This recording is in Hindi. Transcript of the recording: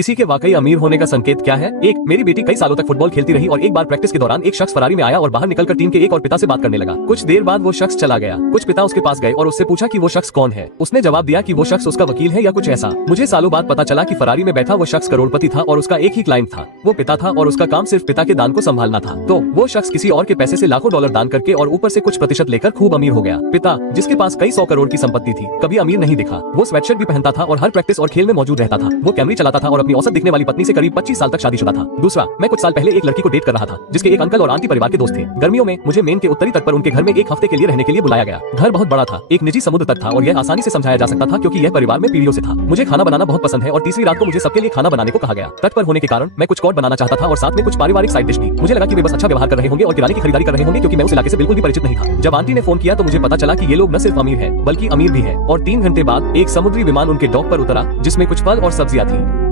किसी के वाकई अमीर होने का संकेत क्या है? एक, मेरी बेटी कई सालों तक फुटबॉल खेलती रही और एक बार प्रैक्टिस के दौरान एक शख्स फरारी में आया और बाहर निकलकर टीम के एक और पिता से बात करने लगा। कुछ देर बाद वो शख्स चला गया। कुछ पिता उसके पास गए और उससे पूछा कि वो शख्स कौन है। उसने जवाब दिया कि वो शख्स उसका वकील है या कुछ ऐसा। मुझे सालों बाद पता चला कि फरारी में बैठा वो शख्स करोड़पति था और उसका एक ही क्लाइंट था, वो पिता था और उसका काम सिर्फ पिता के दान को संभालना था। तो वो शख्स किसी और के पैसे से लाखों डॉलर दान करके और ऊपर से कुछ प्रतिशत लेकर खूब अमीर हो गया। पिता, जिसके पास कई 100 करोड़ की संपत्ति थी, कभी अमीर नहीं दिखा। वो स्वेटशर्ट भी पहनता था और हर प्रैक्टिस और खेल में मौजूद रहता था। वो कैमरी चलाता था और अपनी औसत दिखने वाली पत्नी से करीब 25 साल तक शादीशुदा था। दूसरा, मैं कुछ साल पहले एक लड़की को डेट कर रहा था जिसके एक अंकल और आंटी परिवार के दोस्त थे। गर्मियों में मुझे मेन के उत्तरी तट पर उनके घर में एक हफ्ते के लिए रहने के लिए बुलाया गया। घर बहुत बड़ा था, एक निजी समुद्र तट था और यह आसानी से समझाया जा सकता था क्योंकि यह परिवार में पीढ़ियों से था। मुझे खाना बनाना बहुत पसंद है और तीसरी रात को मुझे सबके लिए खाना बनाने को कहा गया। तट पर होने के कारण मैं कुछ कॉर्ड बनाना चाहता था और साथ में कुछ पारिवारिक साइड डिश भी। मुझे लगा कि वे बस अच्छा व्यवहार कर रहे होंगे और किराने की खरीदारी कर रहे होंगे क्योंकि मैं उस इलाके से बिल्कुल भी परिचित नहीं था। जब आंटी ने फोन किया तो मुझे पता चला कि ये लोग न सिर्फ अमीर है बल्कि अमीर भी है। और 3 घंटे बाद एक समुद्री विमान उनके डॉक पर उतरा जिसमें कुछ फल और सब्जियां थी।